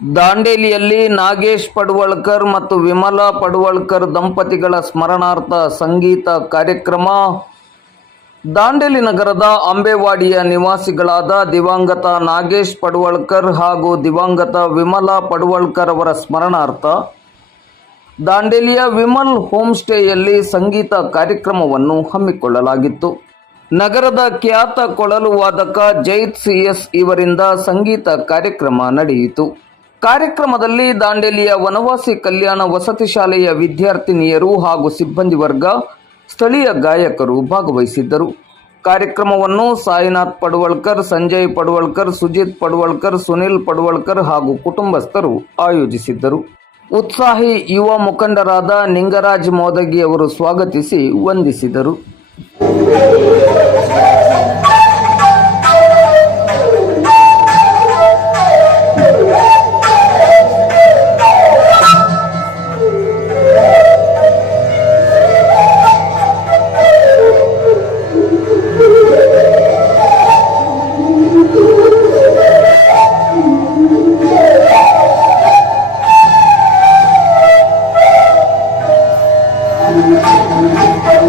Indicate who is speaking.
Speaker 1: ದಾಂಡೇಲಿಯಲ್ಲಿ ನಾಗೇಶ್ ಪಡುವಳ್ಕರ್ ಮತ್ತು ವಿಮಲಾ ಪಡುವಳ್ಕರ್ ದಂಪತಿಗಳ ಸ್ಮರಣಾರ್ಥ ಸಂಗೀತ ಕಾರ್ಯಕ್ರಮ. ದಾಂಡೇಲಿ ನಗರದ ಅಂಬೇವಾಡಿಯ ನಿವಾಸಿಗಳಾದ ದಿವಂಗತ ನಾಗೇಶ್ ಪಡುವಳ್ಕರ್ ಹಾಗೂ ದಿವಂಗತ ವಿಮಲಾ ಪಡುವಳ್ಕರ್ ಅವರ ಸ್ಮರಣಾರ್ಥ ದಾಂಡೇಲಿಯ ವಿಮಲ್ ಹೋಮ್ ಸ್ಟೇಯಲ್ಲಿ ಸಂಗೀತ ಕಾರ್ಯಕ್ರಮವನ್ನು ಹಮ್ಮಿಕೊಳ್ಳಲಾಗಿತ್ತು. ನಗರದ ಖ್ಯಾತ ಕೊಳಲು ವಾದಕ ಜೈತ್ ಸಿಎಸ್ ಇವರಿಂದ ಸಂಗೀತ ಕಾರ್ಯಕ್ರಮ ನಡೆಯಿತು. ಕಾರ್ಯಕ್ರಮದಲ್ಲಿ ದಾಂಡೇಲಿಯ ವನವಾಸಿ ಕಲ್ಯಾಣ ವಸತಿ ಶಾಲೆಯ ವಿದ್ಯಾರ್ಥಿನಿಯರು ಹಾಗೂ ಸಿಬ್ಬಂದಿ ವರ್ಗ, ಸ್ಥಳೀಯ ಗಾಯಕರು ಭಾಗವಹಿಸಿದ್ದರು. ಕಾರ್ಯಕ್ರಮವನ್ನು ಸಾಯಿನಾಥ್ ಪಡವಳ್ಕರ್, ಸಂಜಯ್ ಪಡವಳ್ಕರ್, ಸುಜಿತ್ ಪಡವಳ್ಕರ್, ಸುನಿಲ್ ಪಡವಳ್ಕರ್ ಹಾಗೂ ಕುಟುಂಬಸ್ಥರು ಆಯೋಜಿಸಿದ್ದರು. ಉತ್ಸಾಹಿ ಯುವ ಮುಖಂಡರಾದ ನಿಂಗರಾಜ್ ಮೋದಗಿ ಅವರು ಸ್ವಾಗತಿಸಿ ವಂದಿಸಿದರು. subscribe cho